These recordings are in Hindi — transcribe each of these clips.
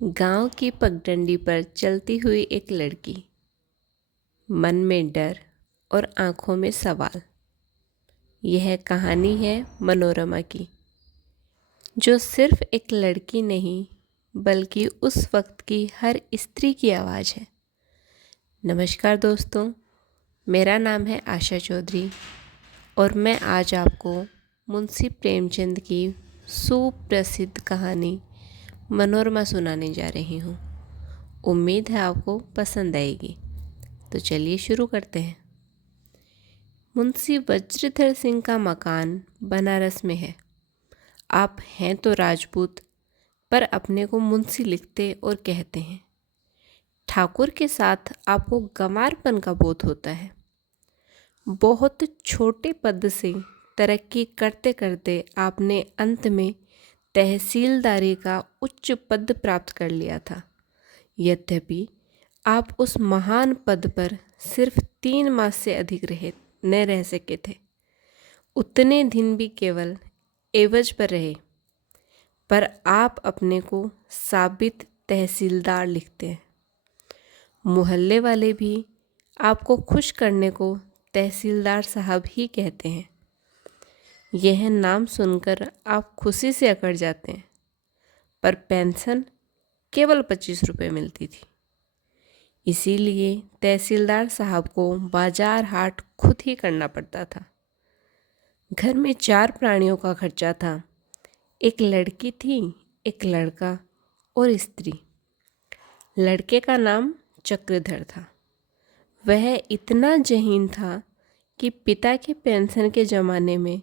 गांव की पगडंडी पर चलती हुई एक लड़की, मन में डर और आंखों में सवाल। यह कहानी है मनोरमा की, जो सिर्फ एक लड़की नहीं बल्कि उस वक्त की हर स्त्री की आवाज़ है। नमस्कार दोस्तों, मेरा नाम है आशा चौधरी और मैं आज आपको मुंशी प्रेमचंद की सुप्रसिद्ध कहानी मनोरमा सुनाने जा रही हूँ। उम्मीद है आपको पसंद आएगी। तो चलिए शुरू करते हैं। मुंशी वज्रधर सिंह का मकान बनारस में है। आप हैं तो राजपूत, पर अपने को मुंशी लिखते और कहते हैं। ठाकुर के साथ आपको गंवारपन का बोध होता है। बहुत छोटे पद से तरक्की करते करते आपने अंत में तहसीलदारी का उच्च पद प्राप्त कर लिया था। यद्यपि आप उस महान पद पर सिर्फ 3 मास से अधिक न रह सके थे। उतने दिन भी केवल एवज पर रहे, पर आप अपने को साबित तहसीलदार लिखते हैं। मोहल्ले वाले भी आपको खुश करने को तहसीलदार साहब ही कहते हैं। यह नाम सुनकर आप खुशी से अकड़ जाते हैं, पर पेंशन केवल 25 रुपये मिलती थी। इसीलिए तहसीलदार साहब को बाजार हाट खुद ही करना पड़ता था। घर में 4 प्राणियों का खर्चा था। एक लड़की थी, एक लड़का और स्त्री। लड़के का नाम चक्रधर था। वह इतना जहीन था कि पिता के पेंशन के ज़माने में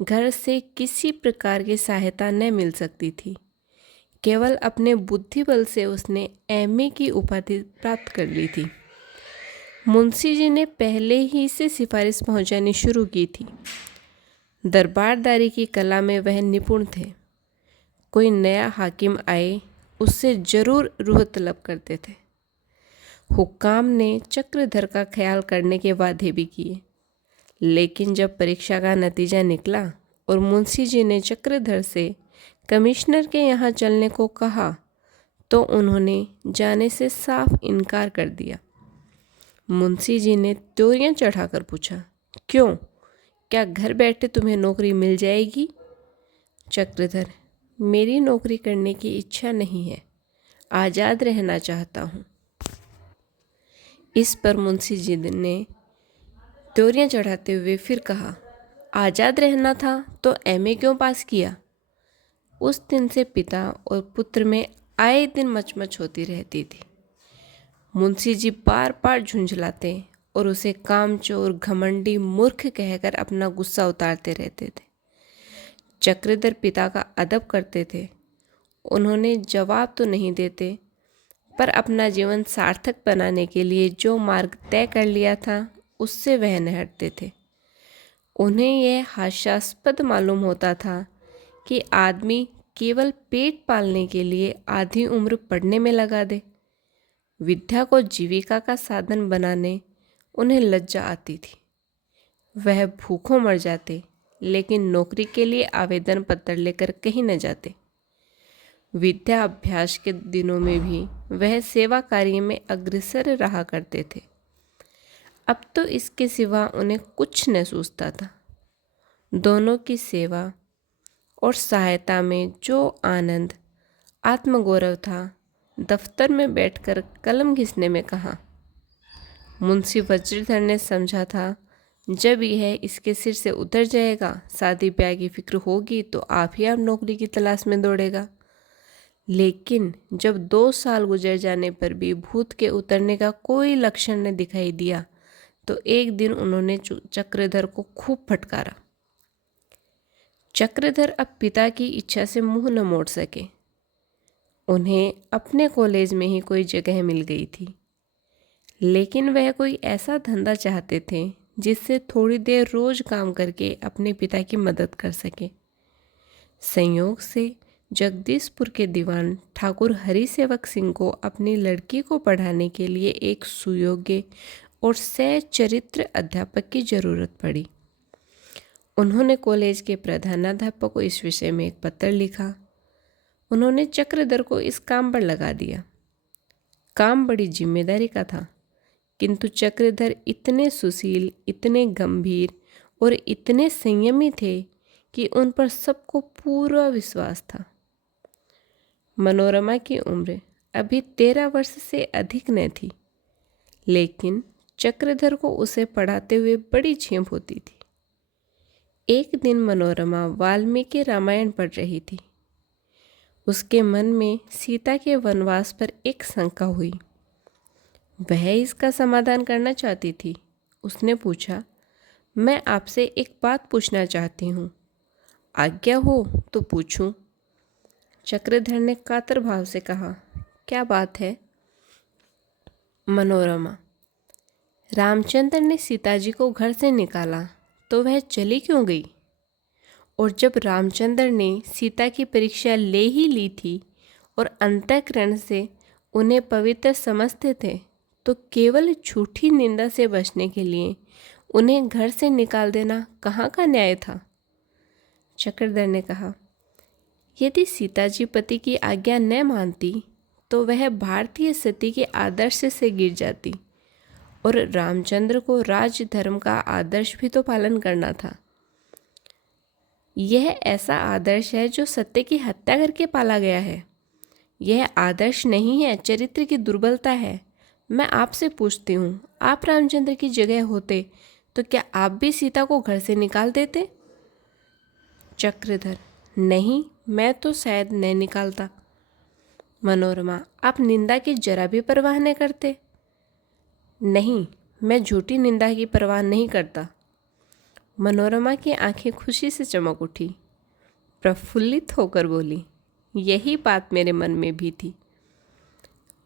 घर से किसी प्रकार की सहायता न मिल सकती थी। केवल अपने बुद्धि बल से उसने एमए की उपाधि प्राप्त कर ली थी। मुंशी जी ने पहले ही से सिफारिश पहुंचानी शुरू की थी। दरबारदारी की कला में वह निपुण थे। कोई नया हाकिम आए, उससे जरूर रूह तलब करते थे। हुक्काम ने चक्रधर का ख्याल करने के वादे भी किए, लेकिन जब परीक्षा का नतीजा निकला और मुंशी जी ने चक्रधर से कमिश्नर के यहाँ चलने को कहा, तो उन्होंने जाने से साफ इनकार कर दिया। मुंशी जी ने त्योरियां चढ़ाकर पूछा, क्यों, क्या घर बैठे तुम्हें नौकरी मिल जाएगी? चक्रधर, मेरी नौकरी करने की इच्छा नहीं है, आज़ाद रहना चाहता हूँ। इस पर मुंशी जी ने त्योरियां चढ़ाते हुए फिर कहा, आज़ाद रहना था तो एमए क्यों पास किया? उस दिन से पिता और पुत्र में आए दिन मचमच होती रहती थी। मुंशी जी बार बार झुंझलाते और उसे कामचोर, घमंडी, मूर्ख कहकर अपना गुस्सा उतारते रहते थे। चक्रधर पिता का अदब करते थे। उन्होंने जवाब तो नहीं देते, पर अपना जीवन सार्थक बनाने के लिए जो मार्ग तय कर लिया था उससे वह न हटते थे। उन्हें यह हास्यास्पद मालूम होता था कि आदमी केवल पेट पालने के लिए आधी उम्र पढ़ने में लगा दे। विद्या को जीविका का साधन बनाने उन्हें लज्जा आती थी। वह भूखों मर जाते, लेकिन नौकरी के लिए आवेदन पत्र लेकर कहीं न जाते। विद्या अभ्यास के दिनों में भी वह सेवा कार्य में अग्रसर रहा करते थे। अब तो इसके सिवा उन्हें कुछ न सूझता था। दोनों की सेवा और सहायता में जो आनंद, आत्मगौरव था, दफ्तर में बैठकर कलम घिसने में कहाँ। मुंशी वज्रधर ने समझा था, जब यह इसके सिर से उतर जाएगा, शादी ब्याह की फिक्र होगी तो आप ही आप नौकरी की तलाश में दौड़ेगा। लेकिन जब 2 साल गुजर जाने पर भी भूत के उतरने का कोई लक्षण न दिखाई दिया, तो एक दिन उन्होंने चक्रधर को खूब फटकारा। चक्रधर अब पिता की इच्छा से मुंह न मोड़ सके। उन्हें अपने कॉलेज में ही कोई जगह मिल गई थी, लेकिन वह कोई ऐसा धंधा चाहते थे जिससे थोड़ी देर रोज काम करके अपने पिता की मदद कर सके। संयोग से जगदीशपुर के दीवान ठाकुर हरिसेवक सिंह को अपनी लड़की को पढ़ाने के लिए एक सुयोग्य और सच्चरित्र अध्यापक की जरूरत पड़ी। उन्होंने कॉलेज के प्रधानाध्यापक को इस विषय में एक पत्र लिखा। उन्होंने चक्रधर को इस काम पर लगा दिया। काम बड़ी जिम्मेदारी का था, किंतु चक्रधर इतने सुशील, इतने गंभीर और इतने संयमी थे कि उन पर सबको पूरा विश्वास था। मनोरमा की उम्र अभी 13 वर्ष से अधिक न थी, लेकिन चक्रधर को उसे पढ़ाते हुए बड़ी झेप होती थी। एक दिन मनोरमा वाल्मीकि रामायण पढ़ रही थी। उसके मन में सीता के वनवास पर एक शंका हुई। वह इसका समाधान करना चाहती थी। उसने पूछा, मैं आपसे एक बात पूछना चाहती हूँ, आज्ञा हो तो पूछूं? चक्रधर ने कातर भाव से कहा, क्या बात है? मनोरमा, रामचंद्र ने सीता जी को घर से निकाला तो वह चली क्यों गई? और जब रामचंद्र ने सीता की परीक्षा ले ही ली थी और अंतःकरण से उन्हें पवित्र समझते थे, तो केवल झूठी निंदा से बचने के लिए उन्हें घर से निकाल देना कहाँ का न्याय था? चक्रधर ने कहा, यदि सीता जी पति की आज्ञा न मानती तो वह भारतीय सती के आदर्श से गिर जाती, और रामचंद्र को राज धर्म का आदर्श भी तो पालन करना था। यह ऐसा आदर्श है जो सत्य की हत्या करके पाला गया है। यह आदर्श नहीं है, चरित्र की दुर्बलता है। मैं आपसे पूछती हूँ, आप रामचंद्र की जगह होते तो क्या आप भी सीता को घर से निकाल देते? चक्रधर, नहीं, मैं तो शायद न निकालता। मनोरमा, आप निंदा की जरा भी परवाह न करते? नहीं, मैं झूठी निंदा की परवाह नहीं करता। मनोरमा की आंखें खुशी से चमक उठी। प्रफुल्लित होकर बोली, यही बात मेरे मन में भी थी।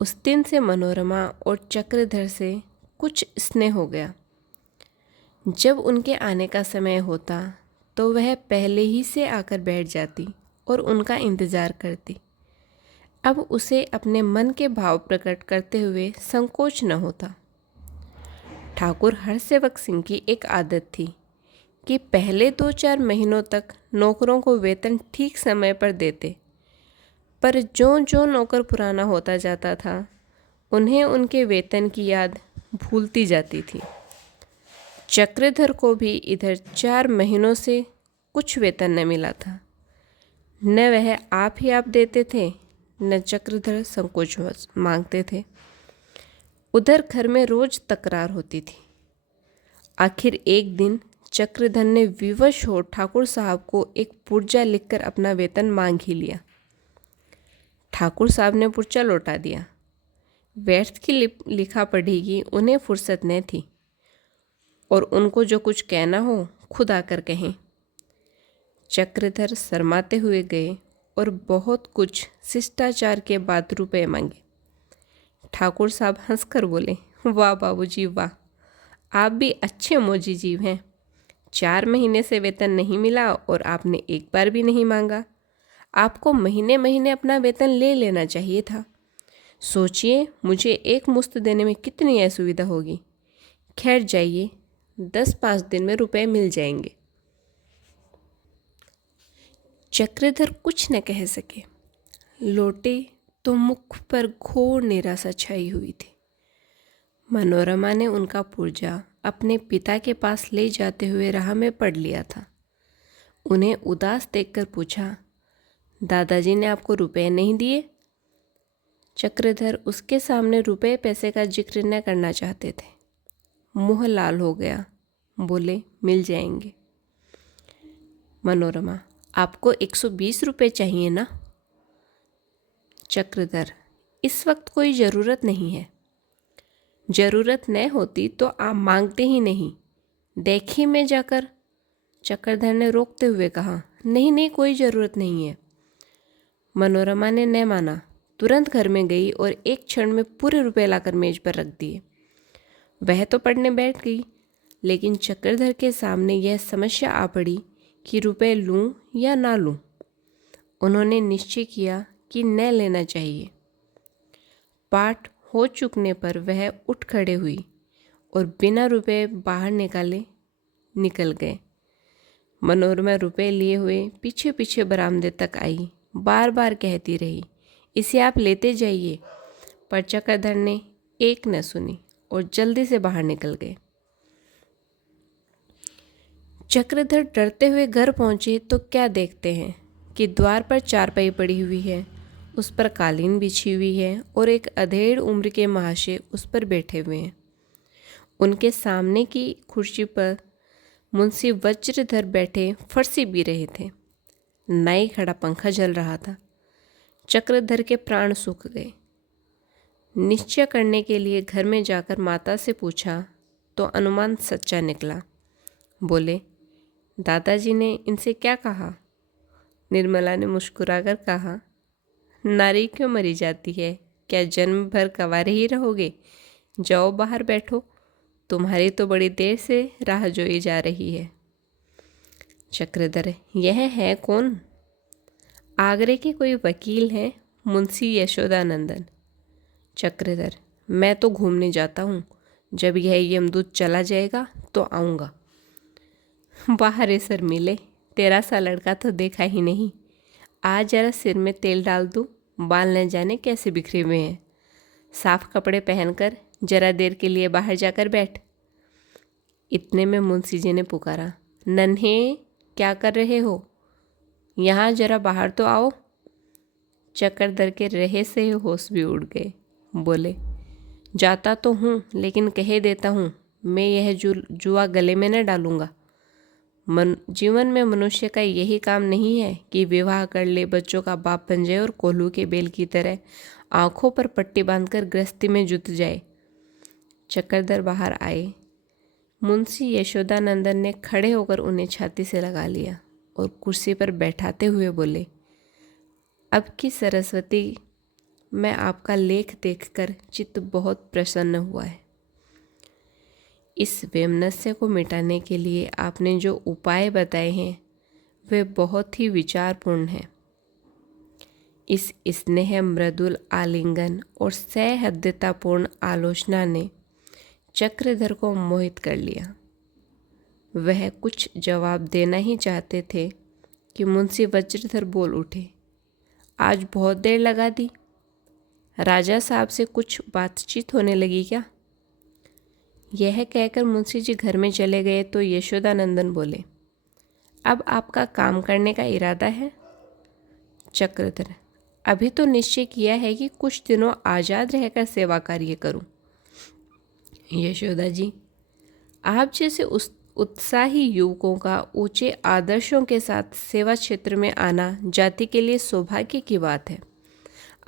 उस दिन से मनोरमा और चक्रधर से कुछ स्नेह हो गया। जब उनके आने का समय होता तो वह पहले ही से आकर बैठ जाती और उनका इंतजार करती। अब उसे अपने मन के भाव प्रकट करते हुए संकोच न होता। ठाकुर हरसेवक सिंह की एक आदत थी कि पहले 2-4 महीनों तक नौकरों को वेतन ठीक समय पर देते, पर जो जो नौकर पुराना होता जाता था, उन्हें उनके वेतन की याद भूलती जाती थी। चक्रधर को भी इधर 4 महीनों से कुछ वेतन न मिला था। न वह आप ही आप देते थे, न चक्रधर संकोचवश मांगते थे। उधर घर में रोज तकरार होती थी। आखिर एक दिन चक्रधर ने विवश हो ठाकुर साहब को एक पुर्जा लिखकर अपना वेतन मांग ही लिया। ठाकुर साहब ने पुर्जा लौटा दिया। व्यर्थ की लिखा पढ़ी की उन्हें फुर्सत न थी, और उनको जो कुछ कहना हो खुद आकर कहें। चक्रधर शर्माते हुए गए और बहुत कुछ शिष्टाचार के बाद रुपए मांगे। ठाकुर साहब हंसकर बोले, वाह बाबूजी वाह, आप भी अच्छे मोजी जीव हैं। 4 महीने से वेतन नहीं मिला और आपने एक बार भी नहीं मांगा। आपको महीने महीने अपना वेतन ले लेना चाहिए था। सोचिए, मुझे एक मुश्त देने में कितनी असुविधा होगी। खैर जाइए, 10-5 दिन में रुपए मिल जाएंगे। चक्रधर कुछ न कह सके। लौटे तो मुख पर घोर निराशा छाई हुई थी। मनोरमा ने उनका पुर्जा अपने पिता के पास ले जाते हुए राह में पढ़ लिया था। उन्हें उदास देखकर पूछा, दादाजी ने आपको रुपए नहीं दिए? चक्रधर उसके सामने रुपए पैसे का जिक्र न करना चाहते थे। मुंह लाल हो गया, बोले, मिल जाएंगे। मनोरमा, आपको 120 रुपये चाहिए ना? चक्रधर, इस वक्त कोई ज़रूरत नहीं है। ज़रूरत न होती तो आप मांगते ही नहीं, देखिए मैं जाकर। चक्रधर ने रोकते हुए कहा, नहीं नहीं, कोई ज़रूरत नहीं है। मनोरमा ने न माना, तुरंत घर में गई और एक क्षण में पूरे रुपए लाकर मेज पर रख दिए। वह तो पढ़ने बैठ गई, लेकिन चक्रधर के सामने यह समस्या आ पड़ी कि रुपए लूं या ना लूं। उन्होंने निश्चय किया कि न लेना चाहिए। पाठ हो चुकने पर वह उठ खड़े हुई और बिना रुपए बाहर निकाले निकल गए। मनोरमा रुपए लिए हुए पीछे पीछे बरामदे तक आई, बार बार कहती रही, इसे आप लेते जाइए, पर चक्रधर ने एक न सुनी और जल्दी से बाहर निकल गए। चक्रधर डरते हुए घर पहुंचे तो क्या देखते हैं कि द्वार पर चारपाई पड़ी हुई है, उस पर कालीन बिछी हुई है और एक अधेड़ उम्र के महाशय उस पर बैठे हुए हैं। उनके सामने की कुर्सी पर मुंशी वज्रधर बैठे फरसी पी रहे थे। नाई खड़ा पंखा जल रहा था। चक्रधर के प्राण सूख गए। निश्चय करने के लिए घर में जाकर माता से पूछा तो अनुमान सच्चा निकला। बोले, दादाजी ने इनसे क्या कहा? निर्मला ने मुस्कुराकर कहा, नारी क्यों मरी जाती है? क्या जन्म भर कंवारे ही रहोगे? जाओ बाहर बैठो, तुम्हारी तो बड़ी देर से राह जोई जा रही है। चक्रधर, यह है कौन? आगरे के कोई वकील हैं, मुंशी यशोदानंदन। चक्रधर, मैं तो घूमने जाता हूँ, जब यह यमदूत चला जाएगा तो आऊँगा। बाहर रे सर मिले, तेरा सा लड़का तो देखा ही नहीं। आज जरा सिर में तेल डाल दूँ, बाल न जाने कैसे बिखरे हुए हैं। साफ कपड़े पहनकर जरा देर के लिए बाहर जाकर बैठ। इतने में मुंशी जी ने पुकारा, नन्हे, क्या कर रहे हो? यहाँ जरा बाहर तो आओ। चक्रधर के रहे से होश भी उड़ गए। बोले, जाता तो हूँ, लेकिन कह देता हूँ, मैं यह जुआ गले में न डालूंगा। जीवन में मनुष्य का यही काम नहीं है कि विवाह कर ले, बच्चों का बाप बन जाए और कोल्हू के बेल की तरह आंखों पर पट्टी बांधकर गृहस्थी में जुट जाए। चक्रधर बाहर आए। मुंशी यशोदानंदन ने खड़े होकर उन्हें छाती से लगा लिया और कुर्सी पर बैठाते हुए बोले, अब की सरस्वती, मैं आपका लेख देखकर चित्त बहुत प्रसन्न हुआ है। इस वैमनस्य को मिटाने के लिए आपने जो उपाय बताए हैं वे बहुत ही विचारपूर्ण हैं। इस स्नेह मृदुल आलिंगन और सहृदयतापूर्ण आलोचना ने चक्रधर को मोहित कर लिया। वह कुछ जवाब देना ही चाहते थे कि मुंशी वज्रधर बोल उठे, आज बहुत देर लगा दी। राजा साहब से कुछ बातचीत होने लगी क्या? यह कहकर मुंशी जी घर में चले गए तो यशोदानंदन बोले, अब आपका काम करने का इरादा है? चक्रधर, अभी तो निश्चय किया है कि कुछ दिनों आज़ाद रहकर सेवा कार्य करूं। यशोदा जी, आप जैसे उस उत्साही युवकों का ऊंचे आदर्शों के साथ सेवा क्षेत्र में आना जाति के लिए सौभाग्य की बात है।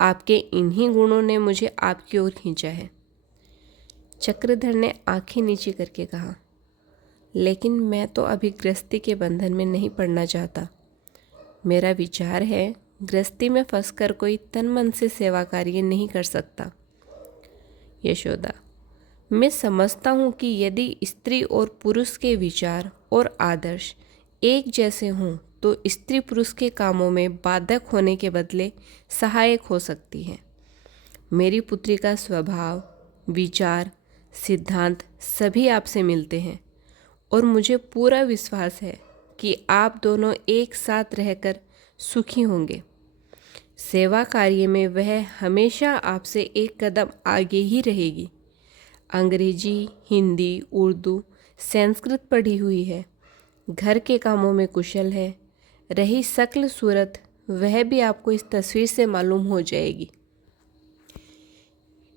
आपके इन्हीं गुणों ने मुझे आपकी ओर खींचा है। चक्रधर ने आंखें नीचे करके कहा, लेकिन मैं तो अभी गृहस्थी के बंधन में नहीं पड़ना चाहता। मेरा विचार है, गृहस्थी में फंसकर कोई तन मन से सेवा कार्य नहीं कर सकता। यशोदा, मैं समझता हूँ कि यदि स्त्री और पुरुष के विचार और आदर्श एक जैसे हों तो स्त्री पुरुष के कामों में बाधक होने के बदले सहायक हो सकती है। मेरी पुत्री का स्वभाव, विचार, सिद्धांत सभी आपसे मिलते हैं और मुझे पूरा विश्वास है कि आप दोनों एक साथ रहकर सुखी होंगे। सेवा कार्य में वह हमेशा आपसे एक कदम आगे ही रहेगी। अंग्रेजी, हिंदी, उर्दू, संस्कृत पढ़ी हुई है, घर के कामों में कुशल है। रही शक्ल सूरत, वह भी आपको इस तस्वीर से मालूम हो जाएगी।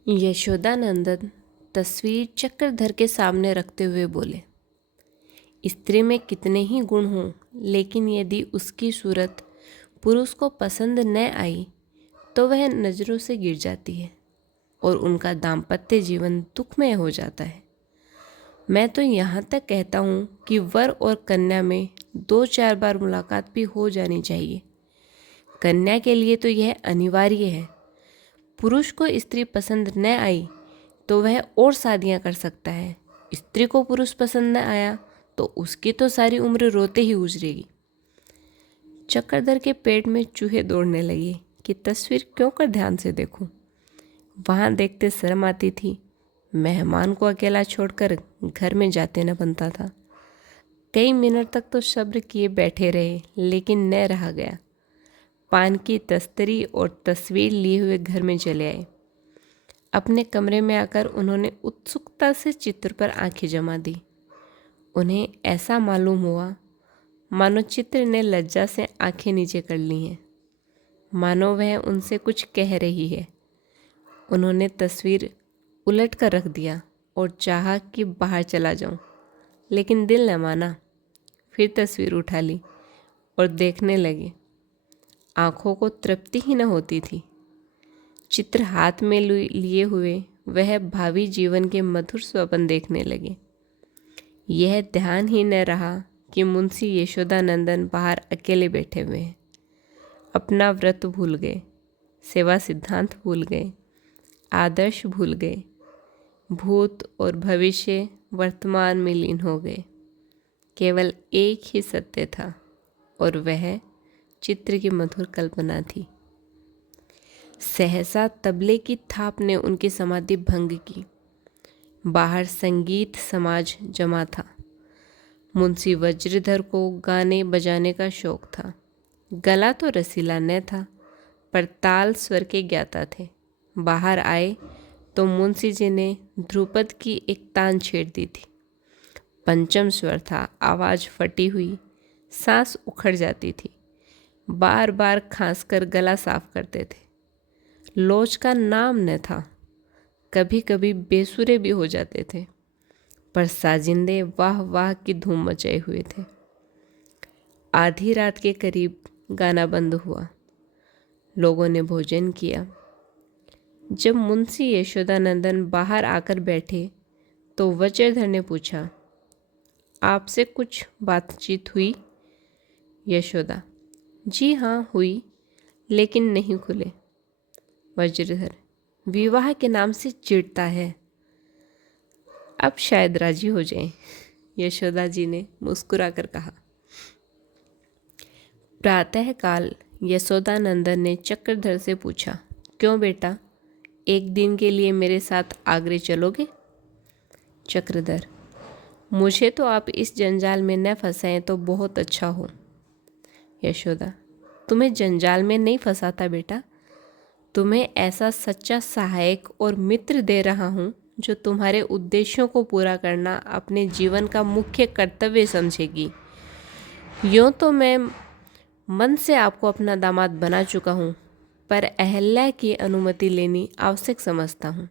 यशोदानंदन तस्वीर चक्रधर के सामने रखते हुए बोले, स्त्री में कितने ही गुण हों, लेकिन यदि उसकी सूरत पुरुष को पसंद न आई तो वह नज़रों से गिर जाती है और उनका दाम्पत्य जीवन दुखमय हो जाता है। मैं तो यहाँ तक कहता हूँ कि वर और कन्या में 2-4 बार मुलाकात भी हो जानी चाहिए। कन्या के लिए तो यह अनिवार्य है। पुरुष को स्त्री पसंद न आई तो वह और शादियाँ कर सकता है। स्त्री को पुरुष पसंद न आया तो उसकी तो सारी उम्र रोते ही गुजरेगी। चक्रधर के पेट में चूहे दौड़ने लगे कि तस्वीर क्यों कर ध्यान से देखूं। वहाँ देखते शर्म आती थी। मेहमान को अकेला छोड़कर घर में जाते न बनता था। कई मिनट तक तो सब्र किए बैठे रहे, लेकिन न रहा गया। पान की तस्तरी और तस्वीर लिए हुए घर में चले आए। अपने कमरे में आकर उन्होंने उत्सुकता से चित्र पर आंखें जमा दी। उन्हें ऐसा मालूम हुआ मानो चित्र ने लज्जा से आंखें नीचे कर ली हैं, मानो वह उनसे कुछ कह रही है। उन्होंने तस्वीर उलट कर रख दिया और चाहा कि बाहर चला जाऊं, लेकिन दिल न माना। फिर तस्वीर उठा ली और देखने लगे। आंखों को तृप्ति ही न होती थी। चित्र हाथ में लिए हुए वह भावी जीवन के मधुर स्वप्न देखने लगे। यह ध्यान ही न रहा कि मुंशी यशोदानंदन बाहर अकेले बैठे हुए हैं। अपना व्रत भूल गए, सेवा सिद्धांत भूल गए, आदर्श भूल गए, भूत और भविष्य वर्तमान में लीन हो गए। केवल एक ही सत्य था और वह चित्र की मधुर कल्पना थी। सहसा तबले की थाप ने उनकी समाधि भंग की। बाहर संगीत समाज जमा था। मुंशी वज्रधर को गाने बजाने का शौक था। गला तो रसीला न था, पर ताल स्वर के ज्ञाता थे। बाहर आए तो मुंशी जी ने ध्रुपद की एक तान छेड़ दी थी। पंचम स्वर था, आवाज़ फटी हुई, सांस उखड़ जाती थी। बार बार खांसकर गला साफ करते थे। लोच का नाम न था। कभी कभी बेसुरे भी हो जाते थे, पर साजिंदे वाह वाह की धूम मचाए हुए थे। आधी रात के करीब गाना बंद हुआ। लोगों ने भोजन किया। जब मुंशी यशोदानंदन बाहर आकर बैठे तो वज्रधर ने पूछा, आपसे कुछ बातचीत हुई? यशोदा, जी हाँ हुई, लेकिन नहीं खुले। वज्रधर, विवाह के नाम से चिढ़ता है। अब शायद राजी हो जाएं। यशोदा जी ने मुस्कुराकर कहा। प्रातःकाल यशोदानंदन ने चक्रधर से पूछा, क्यों बेटा, एक दिन के लिए मेरे साथ आगरे चलोगे? चक्रधर, मुझे तो आप इस जंजाल में न फंसाएं तो बहुत अच्छा हो। यशोदा, तुम्हें जंजाल में नहीं फंसाता बेटा, तुम्हें ऐसा सच्चा सहायक और मित्र दे रहा हूँ जो तुम्हारे उद्देश्यों को पूरा करना अपने जीवन का मुख्य कर्तव्य समझेगी। यूँ तो मैं मन से आपको अपना दामाद बना चुका हूँ, पर अहल्या की अनुमति लेनी आवश्यक समझता हूँ।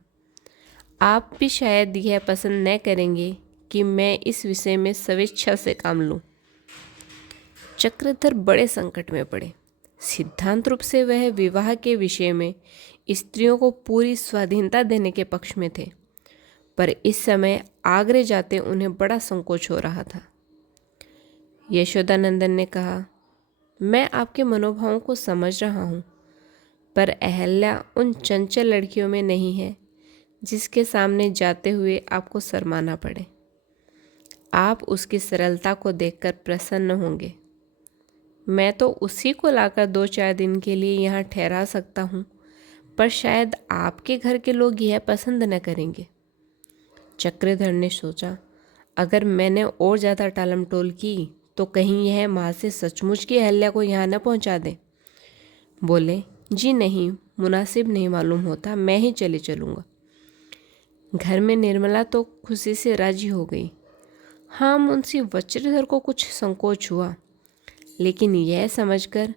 आप भी शायद यह पसंद न करेंगे कि मैं इस विषय में स्वेच्छा से काम लूँ। चक्रधर बड़े संकट में पड़े। सिद्धांत रूप से वह विवाह के विषय में स्त्रियों को पूरी स्वाधीनता देने के पक्ष में थे, पर इस समय आगरे जाते उन्हें बड़ा संकोच हो रहा था। यशोदानंदन ने कहा, मैं आपके मनोभावों को समझ रहा हूँ, पर अहल्या उन चंचल लड़कियों में नहीं है जिसके सामने जाते हुए आपको शर्माना पड़े। आप उसकी सरलता को देखकर प्रसन्न होंगे। मैं तो उसी को लाकर 2-4 दिन के लिए यहाँ ठहरा सकता हूँ, पर शायद आपके घर के लोग यह पसंद न करेंगे। चक्रधर ने सोचा, अगर मैंने और ज़्यादा टालमटोल की तो कहीं यह माँ से सचमुच की अहल्या को यहाँ न पहुँचा दे। बोले, जी नहीं, मुनासिब नहीं मालूम होता, मैं ही चले चलूँगा। घर में निर्मला तो खुशी से राजी हो गई। हाँ, मुंशी वज्रधर को कुछ संकोच हुआ, लेकिन यह समझकर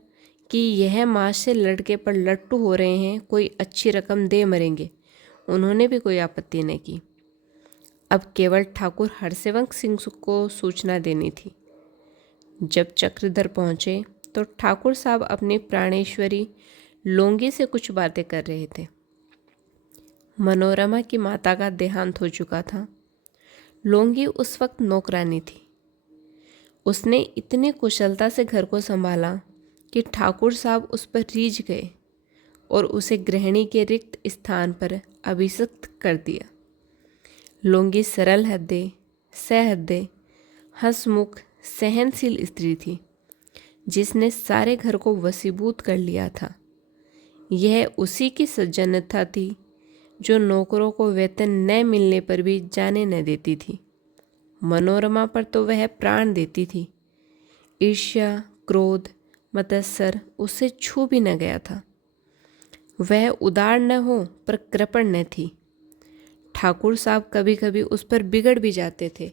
कि यह माँ से लड़के पर लट्टू हो रहे हैं, कोई अच्छी रकम दे मरेंगे, उन्होंने भी कोई आपत्ति न की। अब केवल ठाकुर हरसेवक सिंह को सूचना देनी थी। जब चक्रधर पहुँचे तो ठाकुर साहब अपनी प्राणेश्वरी लोंगी से कुछ बातें कर रहे थे। मनोरमा की माता का देहांत हो चुका था। लोंगी उस वक्त नौकरानी थी। उसने इतनी कुशलता से घर को संभाला कि ठाकुर साहब उस पर रीझ गए और उसे गृहिणी के रिक्त स्थान पर अभिषिक्त कर दिया। लोंगी सरल हृदय, सहृदय, हंसमुख, सहनशील स्त्री थी, जिसने सारे घर को वशीभूत कर लिया था। यह उसी की सज्जनता थी जो नौकरों को वेतन न मिलने पर भी जाने न देती थी। मनोरमा पर तो वह प्राण देती थी। ईर्ष्या, क्रोध, मतस्सर उससे छू भी न गया था। वह उदार न हो पर कृपण न थी। ठाकुर साहब कभी कभी उस पर बिगड़ भी जाते थे,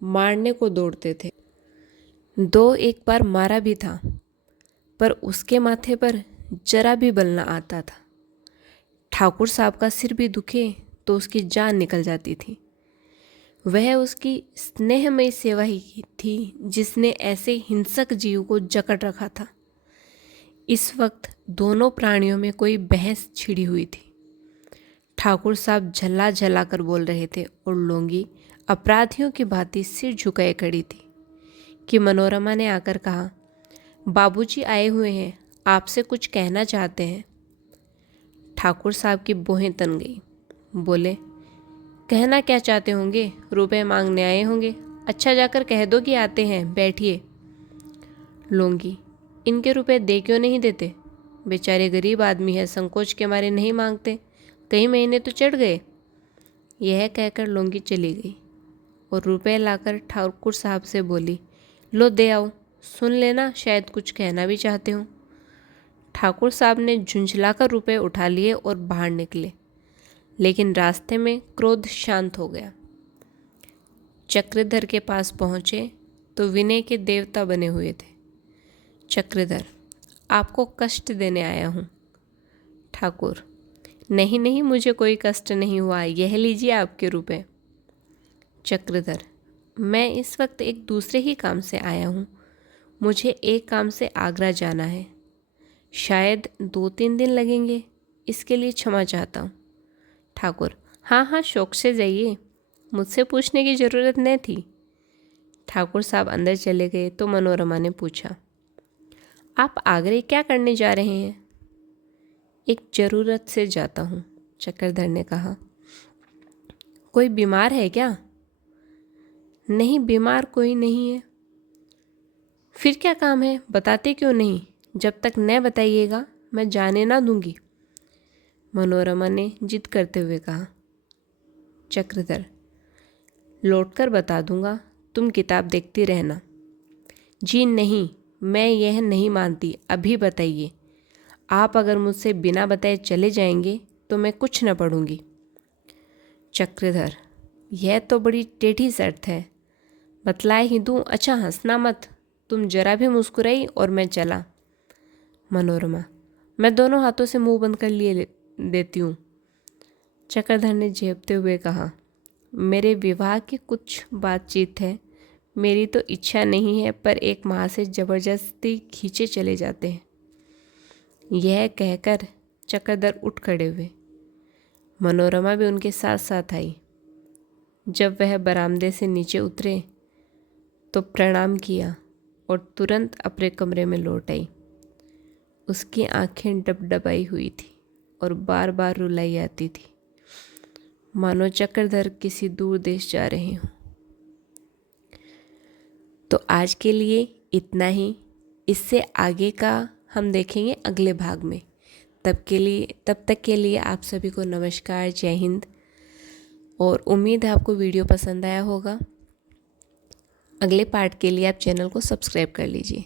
मारने को दौड़ते थे। 2-1 बार मारा भी था, पर उसके माथे पर जरा भी बल न आता था। ठाकुर साहब का सिर भी दुखे तो उसकी जान निकल जाती थी। वह उसकी स्नेहमयी सेवा ही थी जिसने ऐसे हिंसक जीव को जकड़ रखा था। इस वक्त दोनों प्राणियों में कोई बहस छिड़ी हुई थी। ठाकुर साहब झल्ला झल्ला कर बोल रहे थे और लोंगी अपराधियों की भांति सिर झुकाए खड़ी थी कि मनोरमा ने आकर कहा, बाबूजी आए हुए हैं, आपसे कुछ कहना चाहते हैं। ठाकुर साहब की भौहें तन गई। बोले, कहना क्या चाहते होंगे? रुपए मांगने आए होंगे। अच्छा जाकर कह दो कि आते हैं, बैठिए। लोंगी, इनके रुपए दे क्यों नहीं देते? बेचारे गरीब आदमी है, संकोच के मारे नहीं मांगते। कई महीने तो चढ़ गए। यह कहकर लोंगी चली गई और रुपए लाकर ठाकुर साहब से बोली, लो दे आओ, सुन लेना, शायद कुछ कहना भी चाहते हो। ठाकुर साहब ने झुंझलाकर रुपए उठा लिए और बाहर निकले, लेकिन रास्ते में क्रोध शांत हो गया। चक्रधर के पास पहुंचे तो विनय के देवता बने हुए थे। चक्रधर, आपको कष्ट देने आया हूँ। ठाकुर, नहीं नहीं, मुझे कोई कष्ट नहीं हुआ, यह लीजिए आपके रुपए। चक्रधर, मैं इस वक्त एक दूसरे ही काम से आया हूँ। मुझे एक काम से आगरा जाना है, शायद 2-3 दिन लगेंगे, इसके लिए क्षमा चाहता हूँ। ठाकुर, हाँ हाँ, शौक से जाइए, मुझसे पूछने की ज़रूरत न थी। ठाकुर साहब अंदर चले गए तो मनोरमा ने पूछा, आप आगरे क्या करने जा रहे हैं? एक ज़रूरत से जाता हूँ, चक्रधर ने कहा। कोई बीमार है क्या? नहीं, बीमार कोई नहीं है। फिर क्या काम है, बताते क्यों नहीं? जब तक न बताइएगा मैं जाने ना दूंगी, मनोरमा ने जिद करते हुए कहा। चक्रधर, लौटकर बता दूंगा, तुम किताब देखती रहना। जी नहीं, मैं यह नहीं मानती, अभी बताइए। आप अगर मुझसे बिना बताए चले जाएंगे तो मैं कुछ न पढ़ूंगी। चक्रधर, यह तो बड़ी टेढ़ी शर्त है, बतलाए ही दूँ। अच्छा, हंसना मत। तुम जरा भी मुस्कुराई और मैं चला। मनोरमा, मैं दोनों हाथों से मुंह बंद कर लिए देती हूँ। चक्रधर ने झेपते हुए कहा, मेरे विवाह की कुछ बातचीत है। मेरी तो इच्छा नहीं है, पर एक माँ से ज़बरदस्ती खींचे चले जाते हैं। यह कहकर चक्रधर उठ खड़े हुए। मनोरमा भी उनके साथ साथ आई। जब वह बरामदे से नीचे उतरे तो प्रणाम किया और तुरंत अपने कमरे में लौट आई। उसकी आंखें डबडबाई हुई थी और बार बार रुलाई आती थी, मानो चक्रधर किसी दूर देश जा रहे हों। तो आज के लिए इतना ही। इससे आगे का हम देखेंगे अगले भाग में। तब तक के लिए आप सभी को नमस्कार, जय हिंद, और उम्मीद है आपको वीडियो पसंद आया होगा। अगले पार्ट के लिए आप चैनल को सब्सक्राइब कर लीजिए।